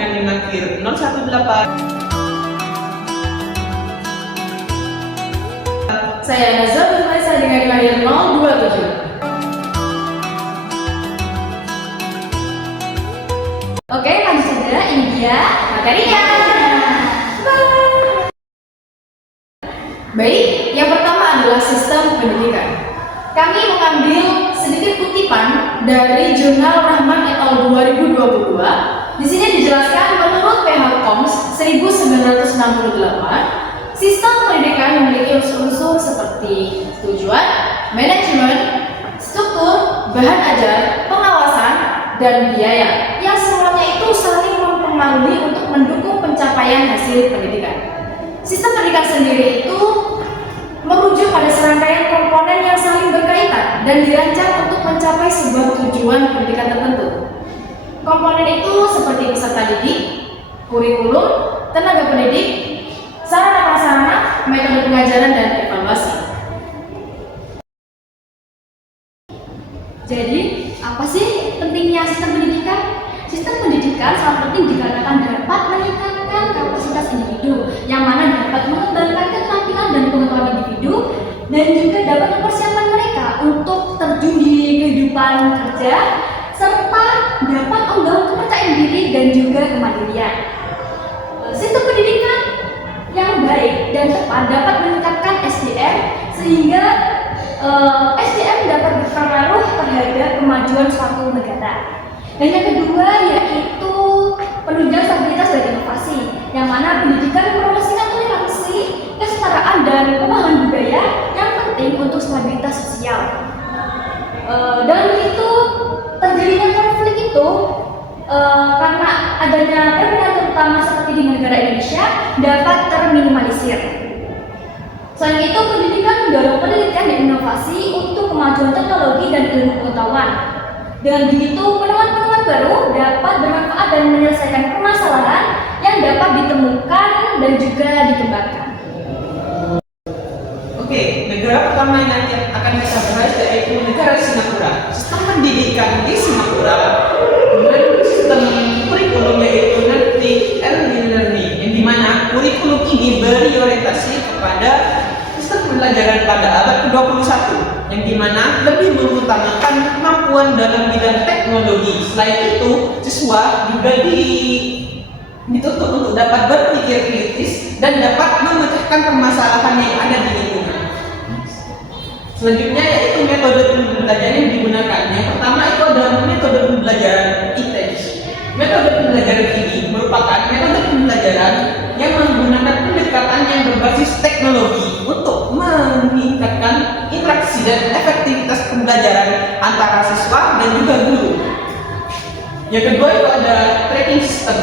dengan NIM nakir 018. Saya Nazal Nurmaisa dengan lahir 027. Oke, lanjut saja. Ini dia materinya. Baik, yang pertama adalah sistem pendidikan. Kami mengambil sedikit kutipan dari Jurnal Rahman et al. 2022. Di sini dijelaskan menurut PHKOMS 1968, sistem pendidikan memiliki unsur-unsur seperti tujuan, manajemen, struktur, bahan ajar, pengawasan, dan biaya yang semuanya itu saling mempengaruhi untuk mendukung pencapaian hasil pendidikan. Sistem pendidikan sendiri itu merujuk pada serangkaian komponen yang saling berkaitan dan dirancang untuk mencapai sebuah tujuan pendidikan tertentu. Komponen itu seperti peserta didik, kurikulum, tenaga pendidik, sarana prasarana, metode pengajaran, dan evaluasi. Jadi, apa sih pentingnya sistem pendidikan? Sistem pendidikan sangat penting dikarenakan dapat meningkatkan kapasitas individu, yang mana dapat mengembangkan keterampilan dan pengetahuan individu, dan juga dapat mempersiapkan mereka untuk terjun di kehidupan kerja, serta dapat membangun kepercayaan diri dan juga kemandirian. Sistem pendidikan yang baik dan tepat dapat meningkatkan SDM, sehingga SDM dapat berpengaruh terhadap kemajuan suatu negara. Dan yang kedua yaitu penunjang stabilitas dan inovasi, yang mana pendidikan mempromosikan toleransi, kesetaraan, dan pemahaman budaya yang penting untuk stabilitas sosial. Dan itu terjadinya konflik itu karena adanya perbedaan terutama seperti di negara Indonesia dapat terminimalisir. Selain itu, pendidikan mendorong penelitian dan inovasi untuk kemajuan teknologi dan ilmu pengetahuan. Dengan begitu, penemuan-penemuan baru dapat bermanfaat dan menyelesaikan permasalahan yang dapat ditemukan dan juga dikembangkan. Oke, negara pertama yang nanti akan kita bahas yaitu negara Singapura. Sistem pendidikan di Singapura dengan sistem kurikulum yaitu nanti early learning, yang dimana kurikulum ini berorientasi kepada sistem pembelajaran pada abad ke-21, yang dimana lebih mengutamakan kemampuan dalam bidang teknologi. Selain itu, siswa juga dituntut untuk dapat berpikir kritis dan dapat memecahkan permasalahan yang ada di lingkungan. Selanjutnya yaitu metode pembelajaran yang digunakan. Yang pertama itu adalah metode pembelajaran ITES. Metode pembelajaran ini merupakan metode pembelajaran yang menggunakan pendekatan yang berbasis teknologi untuk meningkatkan interaksi dan efektivitas pembelajaran antara siswa dan juga guru. Yang kedua itu ada tracking system.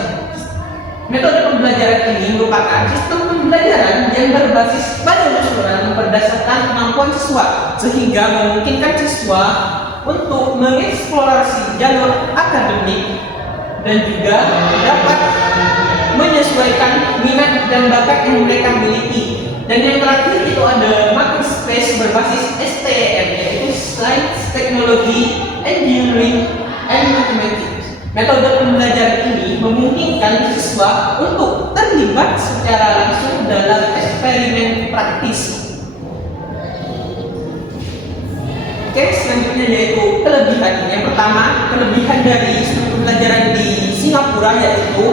Metode pembelajaran ini merupakan sistem pembelajaran yang berbasis penelusuran berdasarkan kemampuan siswa, sehingga memungkinkan siswa untuk mengeksplorasi jalur akademik dan juga dapat menyesuaikan minat dan bakat yang mereka miliki. Dan yang terakhir itu ada makerspace berbasis STEM, yaitu Science, Technology, Engineering, and Mathematics. Metode pembelajaran ini memungkinkan siswa untuk terlibat secara langsung dalam eksperimen praktis. Oke, selanjutnya yaitu kelebihan. Yang pertama, kelebihan dari sistem pembelajaran di Singapura yaitu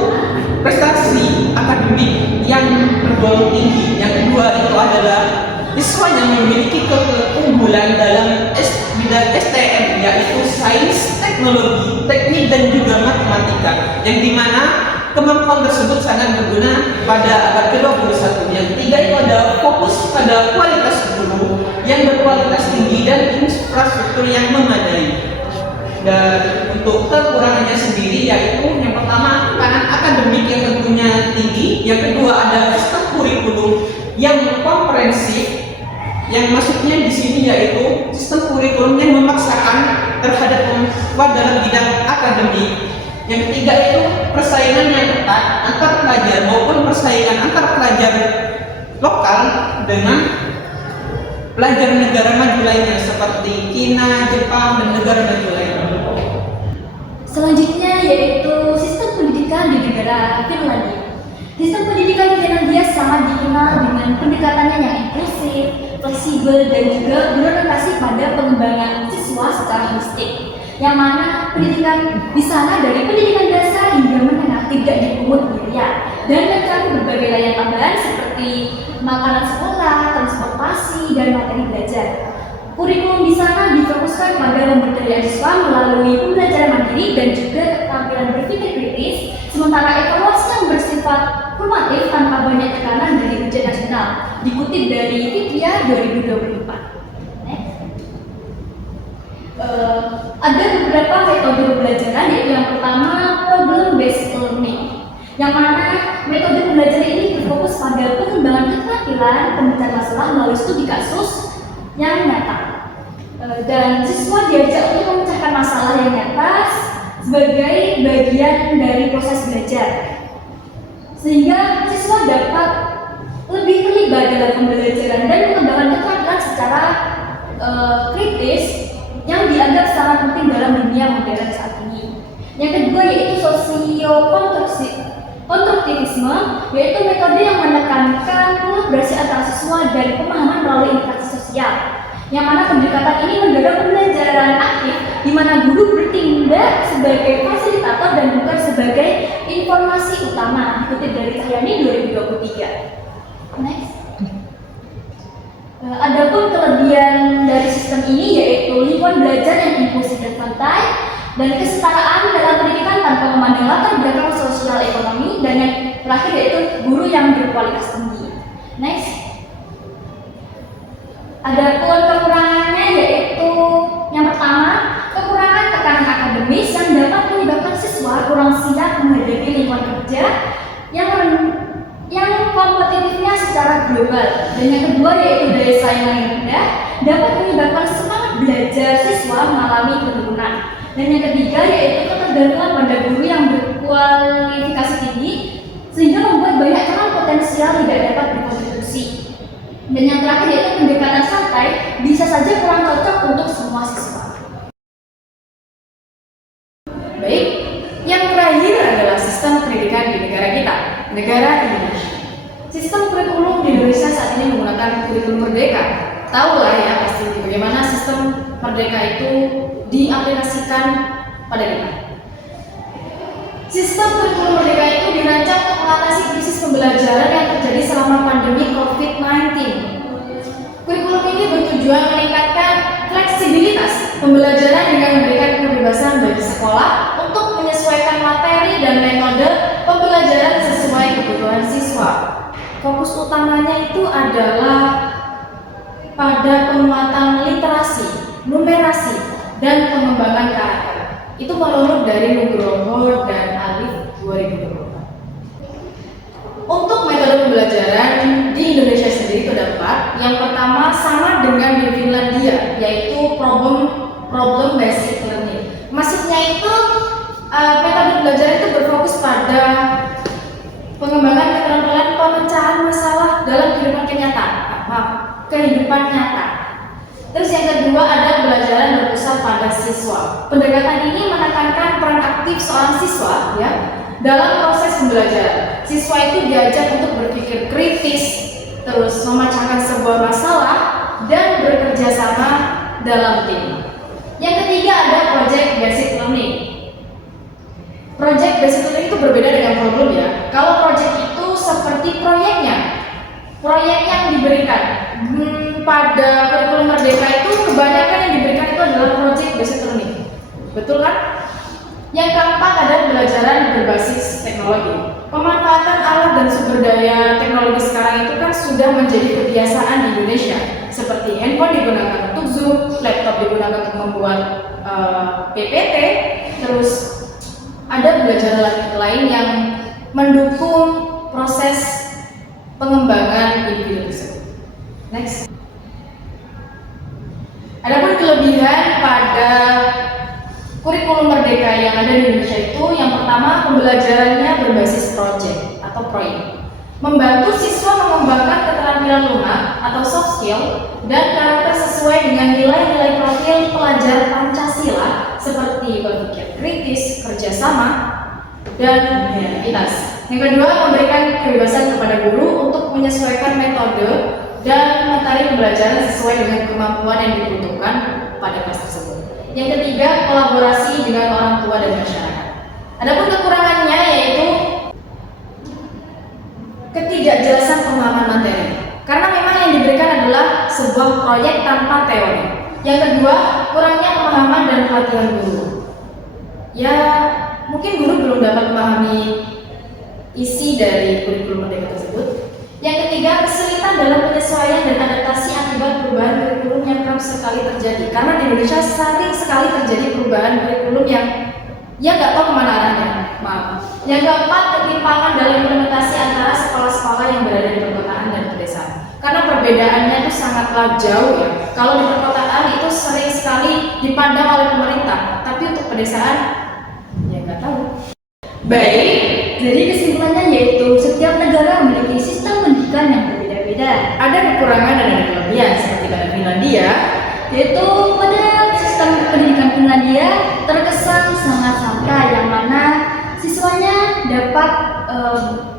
prestasi akademik yang tergolong tinggi. Yang kedua itu adalah siswa yang memiliki keunggulan dalam bidang STM, yaitu sains, teknologi, teknik, dan juga matematika, yang dimana kemampuan tersebut sangat berguna pada abad ke-21. Yang ketiga itu ada fokus pada kualitas guru yang berkualitas tinggi dan infrastruktur yang memadai. Dan untuk kekurangannya sendiri yaitu yang pertama tekanan akademik yang tentunya tinggi, yang kedua ada sistem kurikulum yang komprehensif, yang maksudnya di sini yaitu sistem kurikulum yang memaksakan terhadap mahasiswa dalam bidang akademik. Yang ketiga itu persaingan yang ketat antar pelajar maupun persaingan antar pelajar lokal dengan pelajar negara maju lainnya seperti China, Jepang, dan negara maju lainnya. Selanjutnya yaitu sistem pendidikan pendidikan di negara Finlandia. Sistem pendidikan di Finlandia sangat dikenal dengan pendekatannya yang inklusif, fleksibel, dan juga berorientasi pada pengembangan siswa secara holistik. Yang mana pendidikan di sana dari pendidikan dasar hingga menengah tidak dipungut biaya dan mencakup berbagai layanan tambahan seperti makanan sekolah, transportasi, dan materi belajar. Kurikulum di sana difokuskan pada pemberdayaan siswa melalui pembelajaran mandiri dan juga keterampilan berpikir kritis, sementara evaluasi yang bersifat formatif tanpa banyak tekanan dari ujian nasional. Dikutip dari Fitria 2024. Ada beberapa metode pembelajaran, yaitu yang pertama problem based learning, yang mana metode pembelajaran ini berfokus pada pengembangan keterampilan pemecah masalah melalui studi kasus yang nyata, dan siswa diajak untuk memecahkan masalah yang nyata sebagai bagian dari proses belajar, sehingga siswa dapat lebih terlibat dalam pembelajaran dan mengembangkan keterampilan secara kritis yang dianggap sangat penting dalam dunia modern saat ini. Yang kedua yaitu sosio-konstruktivisme, yaitu metode yang menekankan kolaborasi antara siswa dan pemahaman melalui interaksi sosial. Yang mana pendekatan ini mendorong pembelajaran aktif, di mana guru bertindak sebagai fasilitator dan bukan sebagai informasi utama. Dikutip dari Cahyani 2023. Next. Adapun kelebihan dari sistem ini yaitu lingkungan belajar yang inklusif dan santai, dan kesetaraan dalam pendidikan tanpa memandang latar belakang sosial ekonomi, dan yang terakhir yaitu guru yang berkualitas tinggi. Next. Adapun kekurangannya yaitu yang pertama, kekurangan tekanan akademis yang dapat menyebabkan siswa kurang siap menghadapi lingkungan kerja yang kompetitifnya secara global, dan yang kedua yaitu daya saing yang rendah dapat menyebabkan semangat belajar siswa mengalami penurunan, dan yang ketiga yaitu ketergantungan pada guru yang berkualifikasi tinggi sehingga membuat banyak calon potensial tidak dapat berkontribusi, dan yang terakhir yaitu pendekatan santai bisa saja kurang cocok untuk semua siswa. Baik, yang terakhir adalah sistem pendidikan di negara kita, negara Indonesia. Sistem kurikulum di Indonesia saat ini menggunakan kurikulum merdeka. Tahulah ya pasti bagaimana sistem merdeka itu diaplikasikan pada kita. Sistem kurikulum merdeka itu dirancang untuk mengatasi krisis pembelajaran yang terjadi selama pandemi COVID-19. Kurikulum ini bertujuan meningkatkan fleksibilitas pembelajaran dengan memberikan kebebasan bagi sekolah untuk menyesuaikan materi dan metode pembelajaran sesuai kebutuhan siswa. Fokus utamanya itu adalah pada penguatan literasi, numerasi, dan pengembangan karakter. Itu menurut dari Nugroho dan Alif 2024. Untuk metode pembelajaran di Indonesia sendiri itu ada 4. Yang pertama sama dengan di Finlandia, yaitu problem basic learning. Maksudnya itu metode pembelajaran itu berfokus pada pengembangan keterampilan pemecahan masalah dalam kehidupan nyata. Terus yang kedua ada pembelajaran berpusat pada siswa. Pendekatan ini menekankan peran aktif seorang siswa ya dalam proses pembelajaran. Siswa itu diajak untuk berpikir kritis, terus memecahkan sebuah masalah dan bekerja sama dalam tim. Yang ketiga ada project basic learning. Project basic learning itu berbeda dengan problem ya. Kalau project itu seperti proyek yang diberikan pada kurikulum merdeka itu kebanyakan yang diberikan itu adalah project basic learning. Betul kan? Yang keempat ada pembelajaran berbasis teknologi. Pemanfaatan alat dan sumber daya teknologi sekarang itu kan sudah menjadi kebiasaan di Indonesia. Seperti handphone digunakan untuk Zoom, laptop digunakan untuk membuat PPT, terus ada pembelajaran lain yang mendukung proses pengembangan individu tersebut. Next. Adapun kelebihan pada kurikulum merdeka yang ada di Indonesia itu yang pertama pembelajarannya berbasis proyek atau proyek. Membantu siswa mengembangkan keterampilan lunak atau soft skill dan karakter sesuai dengan nilai-nilai profil pelajar Pancasila seperti berpikir kritis, kerjasama, dan kreativitas. Yang kedua, memberikan kebebasan kepada guru untuk menyesuaikan metode dan materi pembelajaran sesuai dengan kemampuan yang dibutuhkan pada kelas tersebut. Yang ketiga, kolaborasi dengan orang tua dan masyarakat. Adapun kekurangannya yaitu ketidakjelasan pemahaman materi. Karena memang yang diberikan adalah sebuah proyek tanpa teori. Yang kedua, kurangnya pemahaman dan pelatihan guru. Ya, mungkin guru belum dapat memahami isi dari kurikulum merdeka tersebut. Yang ketiga, kesulitan dalam penyesuaian dan adaptasi akibat perubahan kurikulum yang kerap sekali terjadi. Karena di Indonesia sering sekali terjadi perubahan kurikulum yang nggak tahu kemana arahnya. Maaf. Yang keempat, ketimpangan dalam implementasi antara sekolah-sekolah yang berada di perkotaan dan pedesaan. Karena perbedaannya itu sangatlah jauh ya. Kalau di perkotaan itu sering sekali dipandang oleh pemerintah, tapi untuk pedesaan ya nggak tahu. Baik, jadi kesimpulannya yaitu setiap negara memiliki sistem pendidikan yang berbeda-beda. Ada kekurangan dan ada kelebihan seperti pada Finlandia, Yaitu pada sistem pendidikan Finlandia terkesan sangat santai, yang mana siswanya dapat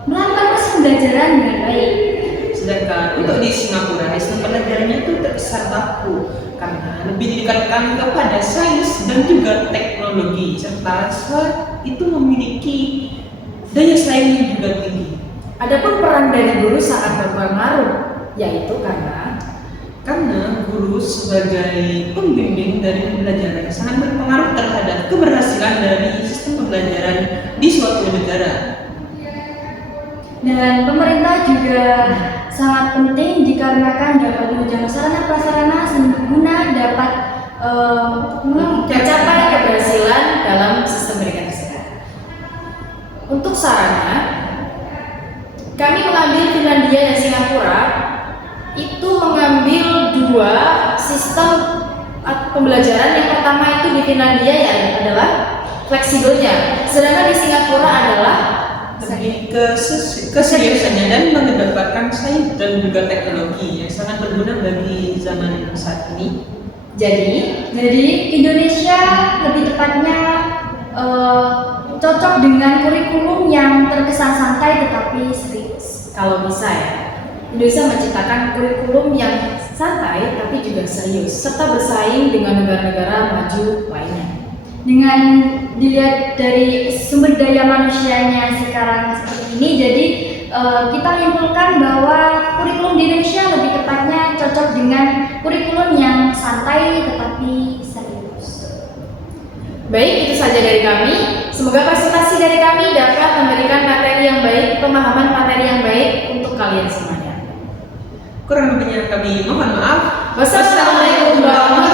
melakukan proses pembelajaran dengan baik. Sedangkan untuk di Singapura, sistem pelajarannya itu terkesan baku karena lebih didekatkan kepada sains dan juga teknologi, serta siswa itu memiliki daya saing yang juga tinggi. adapun peran dari guru sangat berpengaruh, yaitu karena Guru sebagai pembimbing dari pembelajaran sangat berpengaruh terhadap keberhasilan dari sistem pembelajaran di suatu negara. Dan pemerintah juga sangat penting dikarenakan dapat menunjang sarana prasarana guna dapat mencapai keberhasilan dalam sistem pendidikan tersebut. Untuk sarana, kami mengambil Finlandia dan Singapura itu mengambil dua sistem pembelajaran. Yang pertama itu di Finlandia ya adalah fleksibelnya, sedangkan di Singapura adalah Lebih ke seriusannya dan mengedepankan sains dan juga teknologi yang sangat berguna bagi zaman saat ini. jadi Indonesia lebih tepatnya cocok dengan kurikulum yang terkesan santai tetapi serius. kalau bisa ya, Indonesia menciptakan kurikulum yang santai tapi juga serius serta bersaing dengan negara-negara maju lainnya. Dengan dilihat dari sumber daya manusianya sekarang seperti ini, jadi kita menyimpulkan bahwa kurikulum di Indonesia lebih tepatnya cocok dengan kurikulum yang santai tetapi serius. Baik, itu saja dari kami. Semoga presentasi dari kami dapat memberikan materi yang baik, pemahaman materi yang baik untuk kalian semuanya. Kurang lebihnya kami mohon maaf. Wassalamualaikum warahmatullahi wabarakatuh.